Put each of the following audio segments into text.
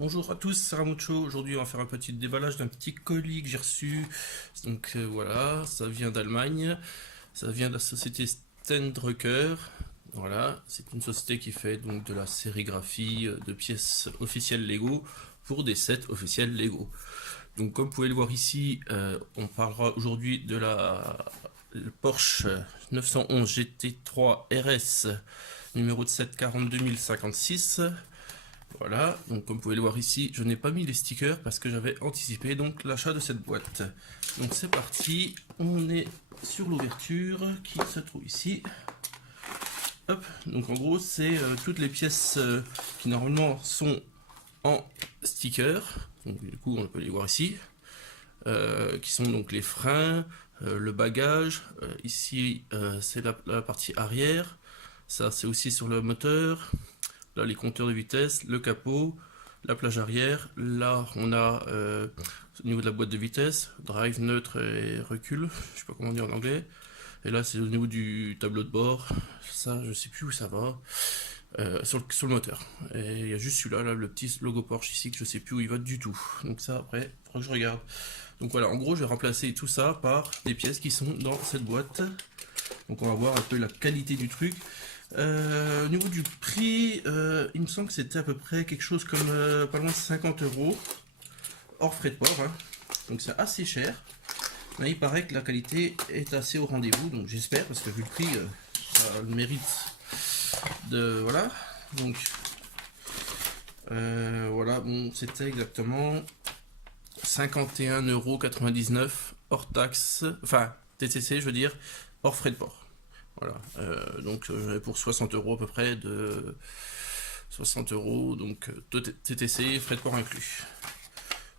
Bonjour à tous, c'est Ramucho. Aujourd'hui, on va faire un petit déballage d'un petit colis que j'ai reçu. Donc voilà, ça vient d'Allemagne. Ça vient de la société Stendrucker. Voilà, c'est une société qui fait donc de la sérigraphie de pièces officielles Lego pour des sets officiels Lego. Donc comme vous pouvez le voir ici, on parlera aujourd'hui de la Porsche 911 GT3 RS numéro de 742056. Voilà, donc comme vous pouvez le voir ici, je n'ai pas mis les stickers parce que j'avais anticipé donc l'achat de cette boîte. Donc c'est parti, on est sur l'ouverture qui se trouve ici. Hop, donc en gros c'est toutes les pièces qui normalement sont en sticker. Donc du coup on peut les voir ici. Qui sont donc les freins, le bagage. Ici c'est la partie arrière. Ça c'est aussi sur le moteur. Là, les compteurs de vitesse, le capot, la plage arrière. Là, on a au niveau de la boîte de vitesse, drive, neutre et recul. Je sais pas comment dire en anglais. Et là, c'est au niveau du tableau de bord. Ça, je sais plus où ça va. Sur le moteur. Et il y a juste celui-là, là, le petit logo Porsche ici, que je sais plus où il va du tout. Donc ça, après, il faudra que je regarde. Donc voilà, en gros, je vais remplacer tout ça par des pièces qui sont dans cette boîte. Donc on va voir un peu la qualité du truc. Au niveau du prix, il me semble que c'était à peu près quelque chose comme pas loin de 50 euros, hors frais de port, hein. Donc c'est assez cher, mais il paraît que la qualité est assez au rendez-vous, donc j'espère, parce que vu le prix, ça a le mérite de... Voilà, donc voilà, bon, c'était exactement 51,99 € hors taxe, enfin TTC je veux dire, hors frais de port. Voilà, donc pour 60 € à peu près, de 60 €, donc TTC, frais de port inclus.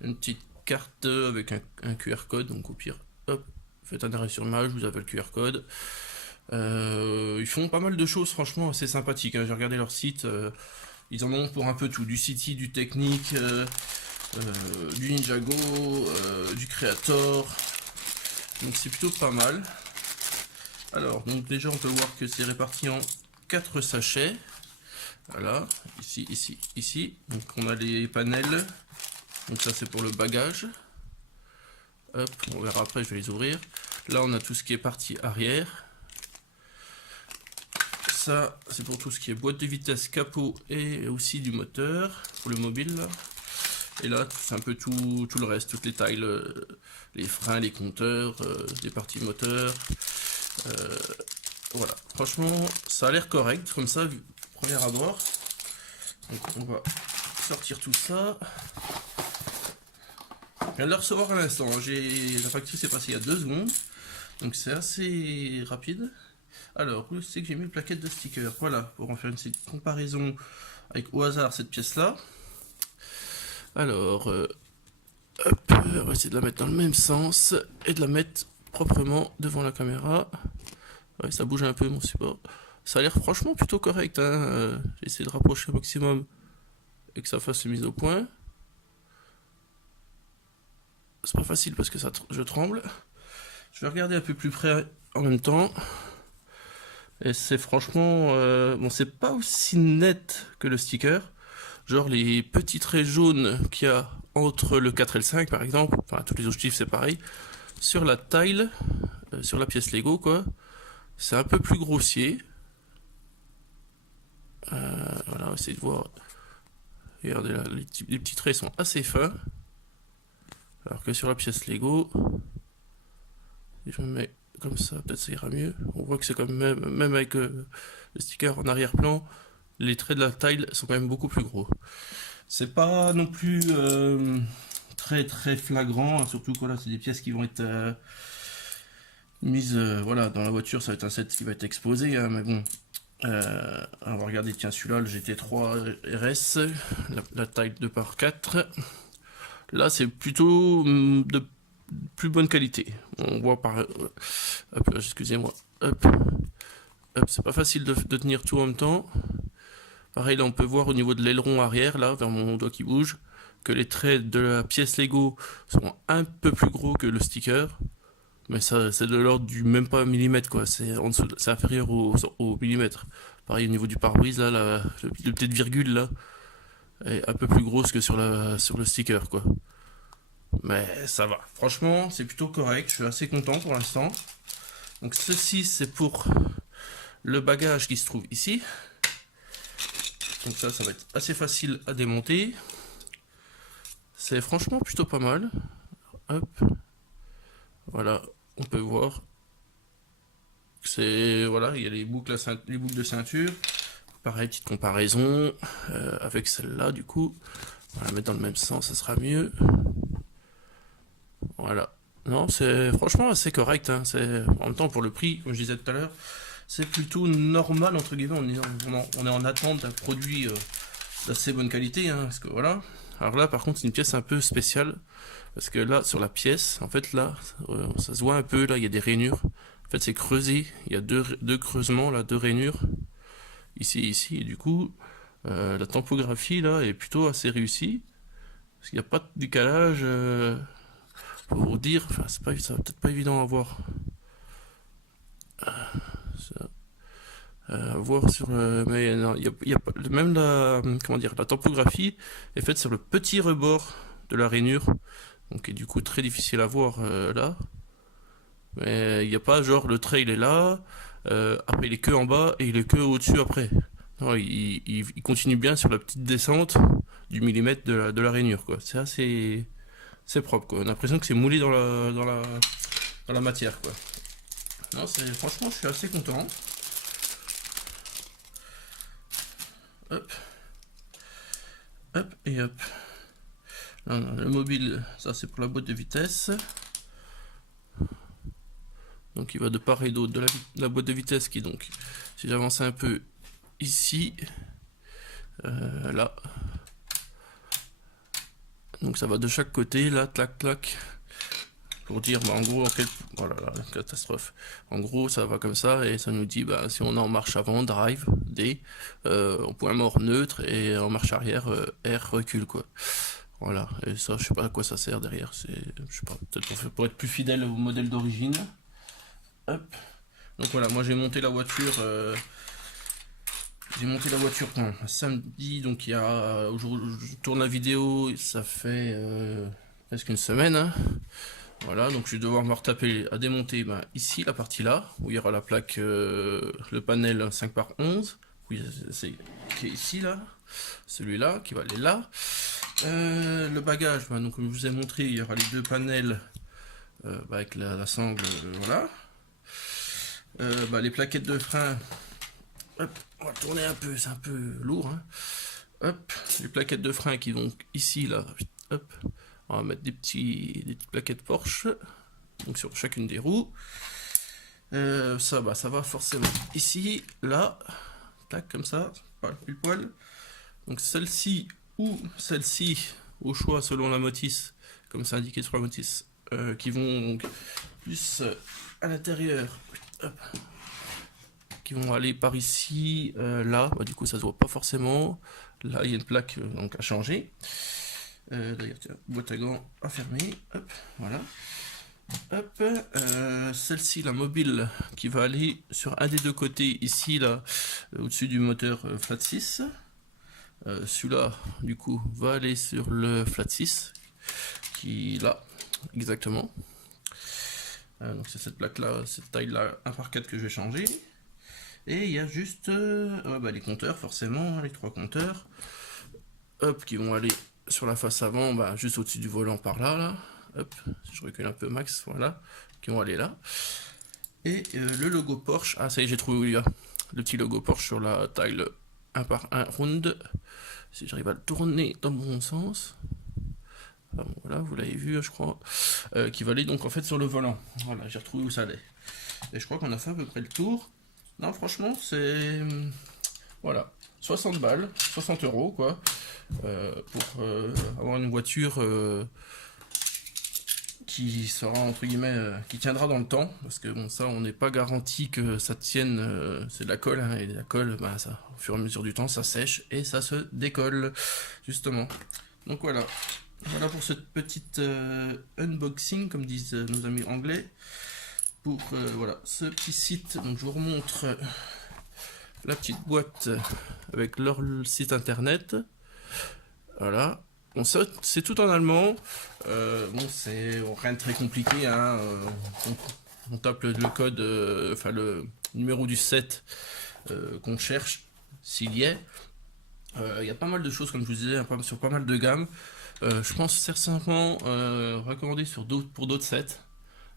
Une petite carte avec un QR code, donc au pire, hop, faites un arrêt sur l'image, vous avez le QR code. Ils font pas mal de choses franchement assez sympathiques, hein. J'ai regardé leur site, ils en ont pour un peu tout, du City, du Technique, du Ninjago, du Creator, donc c'est plutôt pas mal. Alors, donc déjà on peut voir que c'est réparti en 4 sachets. Voilà, ici, ici, ici. Donc on a les panels. Donc ça c'est pour le bagage. Hop, on verra après, je vais les ouvrir. Là on a tout ce qui est partie arrière. Ça c'est pour tout ce qui est boîte de vitesse, capot et aussi du moteur, pour le mobile. Là. Et là c'est un peu tout le reste, toutes les tailles, les freins, les compteurs, les parties moteurs. Voilà, franchement, ça a l'air correct, comme ça, premier abord. Donc on va sortir tout ça. Je viens de le recevoir à l'instant, hein. La facture s'est passée il y a 2 secondes, donc c'est assez rapide. Alors, où c'est que j'ai mis une plaquette de stickers? Voilà, pour en faire une petite comparaison avec au hasard cette pièce-là. Alors, hop, on va essayer de la mettre dans le même sens et de la mettre proprement devant la caméra. Ouais, ça bouge un peu mon support. Ça a l'air franchement plutôt correct, hein. J'ai essayé de rapprocher au maximum et que ça fasse une mise au point. C'est pas facile parce que je tremble. Je vais regarder un peu plus près en même temps. Et c'est franchement... bon, c'est pas aussi net que le sticker. Genre les petits traits jaunes qu'il y a entre le 4 et le 5 par exemple. Enfin, tous les objectifs c'est pareil. Sur la tile, sur la pièce Lego quoi. C'est un peu plus grossier. Voilà, on va essayer de voir. Regardez là, les petits traits sont assez fins. Alors que sur la pièce Lego, si je me mets comme ça, peut-être ça ira mieux. On voit que c'est quand même avec le sticker en arrière-plan, les traits de la tile sont quand même beaucoup plus gros. C'est pas non plus très flagrant, hein, surtout que là c'est des pièces qui vont être mise voilà, dans la voiture, ça va être un set qui va être exposé, hein, mais bon, on va regarder, tiens, celui-là, le GT3 RS, la taille 2x4, là c'est plutôt de plus bonne qualité, on voit par, hop, excusez-moi, hop, c'est pas facile de tenir tout en même temps, pareil là on peut voir au niveau de l'aileron arrière, là, vers mon doigt qui bouge, que les traits de la pièce Lego sont un peu plus gros que le sticker. Mais ça, c'est de l'ordre du même pas millimètre, quoi. C'est en dessous, c'est inférieur au millimètre. Pareil au niveau du pare-brise, là, le petite virgule, là. est un peu plus grosse que sur le sticker, quoi. Mais ça va. Franchement, c'est plutôt correct. Je suis assez content pour l'instant. Donc ceci, c'est pour le bagage qui se trouve ici. Donc ça va être assez facile à démonter. C'est franchement plutôt pas mal. Hop. Voilà, on peut voir. Voilà, il y a les boucles de ceinture. Pareil, petite comparaison avec celle-là, du coup. On va la mettre dans le même sens, ça sera mieux. Voilà. Non, c'est franchement assez correct. Hein. En même temps, pour le prix, comme je disais tout à l'heure, c'est plutôt normal, entre guillemets. On est en attente d'un produit d'assez bonne qualité. Hein, parce que voilà. Alors là, par contre, c'est une pièce un peu spéciale. Parce que là, sur la pièce, en fait, là, ça se voit un peu. Là, il y a des rainures. En fait, c'est creusé. Il y a deux creusements, là, deux rainures. Ici et ici. Et du coup, la tampographie, là, est plutôt assez réussie. Parce qu'il n'y a pas de décalage. Pour dire, enfin, ça va peut-être pas évident à voir. À voir sur, mais non, y a même comment dire, la tampographie est faite sur le petit rebord de la rainure, donc est du coup très difficile à voir là. Mais il n'y a pas genre le trait il est là, après il est que en bas et il est que au-dessus après. Non, il continue bien sur la petite descente du millimètre de la rainure, quoi. C'est propre, quoi. On a l'impression que c'est moulé dans la matière, quoi. Non, franchement, je suis assez content. Hop. Hop et hop. Là, on a le mobile, ça c'est pour la boîte de vitesse. Donc il va de part et d'autre de la boîte de vitesse qui donc, si j'avance un peu ici, là. Donc ça va de chaque côté, là, clac, clac. Pour dire, bah, en gros, voilà, la catastrophe. En gros, ça va comme ça, et ça nous dit, bah, si on est en marche avant, drive, D, en point mort neutre, et en marche arrière, R, recul, quoi. Voilà, et ça, je sais pas à quoi ça sert derrière, je sais pas, peut-être pour être plus fidèle au modèle d'origine. Hop. Donc voilà, moi j'ai monté la voiture, quand samedi, donc il y a, aujourd'hui, je tourne la vidéo, ça fait presque une semaine, hein. Voilà, donc je vais devoir me retaper à démonter ici la partie là, où il y aura la plaque, le panel 5x11, oui, qui est ici là, celui-là qui va aller là. Le bagage, donc comme je vous ai montré, il y aura les deux panels avec la sangle, voilà. Les plaquettes de frein, hop, on va tourner un peu, c'est un peu lourd, hein. Hop, les plaquettes de frein qui vont ici là, hop. On va mettre des petites plaquettes Porsche, donc sur chacune des roues. Ça va forcément ici, là, tac, comme ça, pas pile poil. Donc celle-ci ou celle-ci, au choix selon la motrice, comme c'est indiqué sur la motrice, qui vont donc plus à l'intérieur, qui vont aller par ici, là, du coup ça se voit pas forcément. Là il y a une plaque donc à changer. D'ailleurs, tiens, boîte à gants à fermer. Hop, voilà. Hop, celle-ci, la mobile, qui va aller sur un des deux côtés, ici, là, au-dessus du moteur flat 6. Celui-là, du coup, va aller sur le flat 6, qui, là, exactement. Donc c'est cette plaque-là, cette taille-là, 1x4 que je vais changer. Et il y a juste les compteurs, forcément, les trois compteurs. Hop, qui vont aller sur la face avant, juste au-dessus du volant par là, hop, si je recule un peu max, voilà, qui vont aller là. Et le logo Porsche, ah ça y est, j'ai trouvé où il y a, le petit logo Porsche sur la taille 1x1 round, si j'arrive à le tourner dans le bon sens, voilà, vous l'avez vu je crois, qui va aller donc en fait sur le volant, voilà, j'ai retrouvé où ça allait. Et je crois qu'on a fait à peu près le tour. Non franchement c'est... Voilà, 60 balles, 60 € quoi, pour avoir une voiture qui sera entre guillemets, qui tiendra dans le temps, parce que bon ça on n'est pas garanti que ça tienne, c'est de la colle, hein, et la colle, ça, au fur et à mesure du temps ça sèche et ça se décolle justement. Donc voilà pour cette petite unboxing comme disent nos amis anglais, pour voilà ce petit site. Donc je vous remontre la petite boîte avec leur site internet. Voilà. Bon, ça, c'est tout en allemand. Bon, c'est rien de très compliqué, hein. On tape le code, enfin le numéro du set qu'on cherche, s'il y est. Il y a pas mal de choses, comme je vous disais, sur pas mal de gammes. Je pense certainement recommander pour d'autres sets.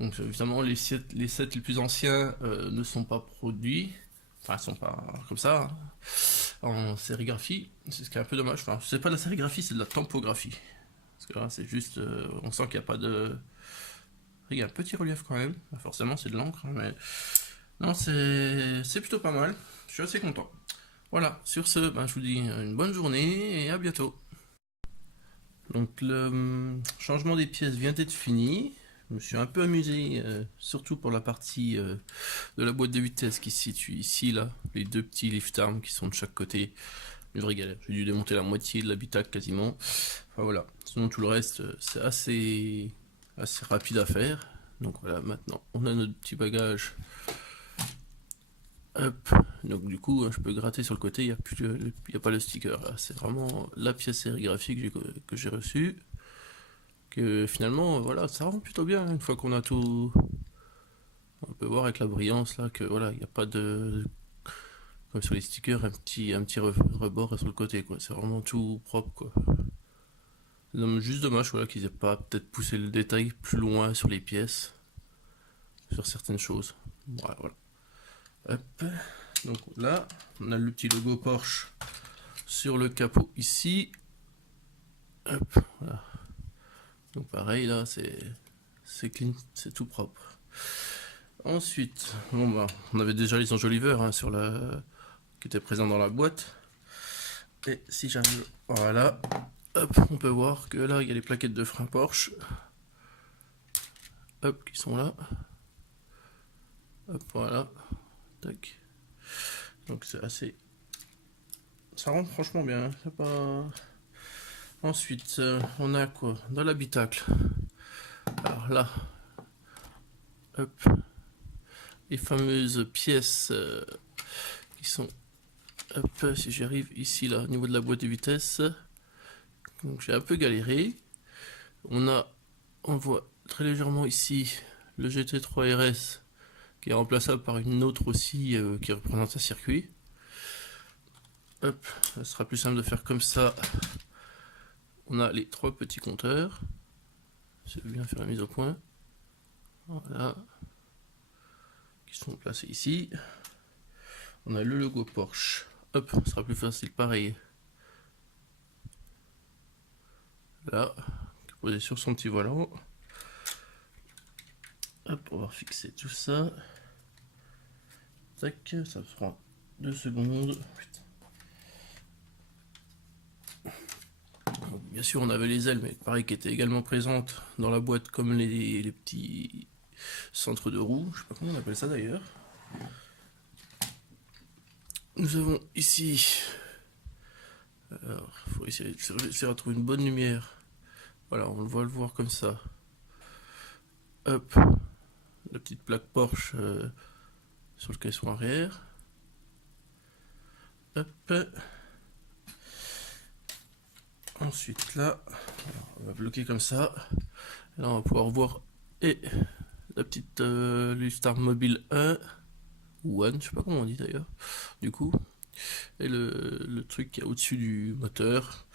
Donc évidemment, les sets les plus anciens ne sont pas produits. Enfin, ils sont pas comme ça, hein, en sérigraphie. C'est ce qui est un peu dommage. Enfin, c'est pas de la sérigraphie, c'est de la tampographie. Parce que là, c'est juste, on sent qu'il n'y a pas de... Il y a un petit relief quand même. Forcément, c'est de l'encre, hein, mais non, c'est plutôt pas mal. Je suis assez content. Voilà, sur ce, ben, je vous dis une bonne journée et à bientôt. Donc le changement des pièces vient d'être fini. Je me suis un peu amusé, surtout pour la partie de la boîte de vitesse qui se situe ici, là. Les deux petits lift arms qui sont de chaque côté. Une vraie galère. J'ai dû démonter la moitié de l'habitacle quasiment. Enfin voilà. Sinon tout le reste, c'est assez rapide à faire. Donc voilà, maintenant on a notre petit bagage. Hop. Donc du coup, je peux gratter sur le côté, il n'y a pas le sticker là. C'est vraiment la pièce sérigraphique que j'ai reçue. Que finalement, voilà, ça rend plutôt bien une fois qu'on a tout. On peut voir avec la brillance là que voilà, il n'y a pas de. Comme sur les stickers, un petit rebord sur le côté quoi. C'est vraiment tout propre quoi. C'est juste dommage voilà, qu'ils aient pas peut-être poussé le détail plus loin sur les pièces. Sur certaines choses. Ouais, voilà. Hop. Donc là, on a le petit logo Porsche sur le capot ici. Hop, voilà. Donc pareil là, c'est clean, c'est tout propre. Ensuite, bon bah, on avait déjà les enjoliveurs hein, qui étaient présents dans la boîte. Et si j'arrive, voilà, hop, on peut voir que là il y a les plaquettes de frein Porsche. Hop, qui sont là. Hop, voilà. Tac. Donc c'est assez. Ça rentre franchement bien. C'est pas. Ensuite, on a quoi dans l'habitacle? Alors là, hop, les fameuses pièces qui sont, hop, si j'arrive ici là, au niveau de la boîte de vitesse. Donc j'ai un peu galéré. On voit très légèrement ici le GT3 RS qui est remplaçable par une autre aussi qui représente un circuit. Hop, ça sera plus simple de faire comme ça. On a les trois petits compteurs. Je vais bien faire la mise au point. Voilà. Qui sont placés ici. On a le logo Porsche. Hop, ça sera plus facile pareil. Là, posé sur son petit volant. Hop, on va fixer tout ça. Tac, ça prend 2 secondes. Donc, bien sûr, on avait les ailes, mais pareil, qui étaient également présentes dans la boîte, comme les petits centres de roues. Je sais pas comment on appelle ça d'ailleurs. Nous avons ici. Alors, il faut essayer de retrouver une bonne lumière. Voilà, on va le voir comme ça. Hop, la petite plaque Porsche sur le caisson arrière. Hop. Ensuite là, on va bloquer comme ça. Et là on va pouvoir voir et la petite Lustar Mobile 1 ou One, je sais pas comment on dit d'ailleurs. Du coup, et le truc qui est au-dessus du moteur,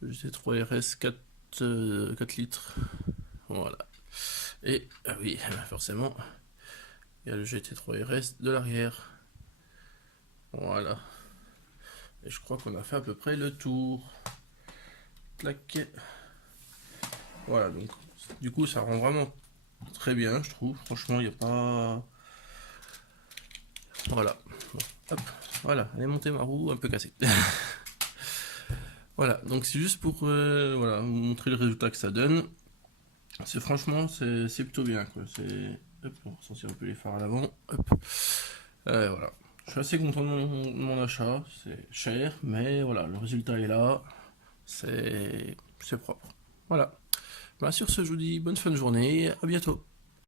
le GT3 RS 4 litres. Voilà. Et ah oui, forcément, il y a le GT3 RS de l'arrière. Voilà. Et je crois qu'on a fait à peu près le tour. Clac. Voilà, donc du coup ça rend vraiment très bien, je trouve. Franchement, il n'y a pas. Voilà. Bon, hop, voilà, elle est montée ma roue un peu cassée. Voilà, donc c'est juste pour voilà, vous montrer le résultat que ça donne. C'est franchement, c'est plutôt bien quoi. Hop, on va ressortir un peu les phares à l'avant. Voilà. Je suis assez content de mon achat. C'est cher, mais voilà, le résultat est là. C'est propre. Voilà. Bah, sur ce, je vous dis bonne fin de journée. À bientôt.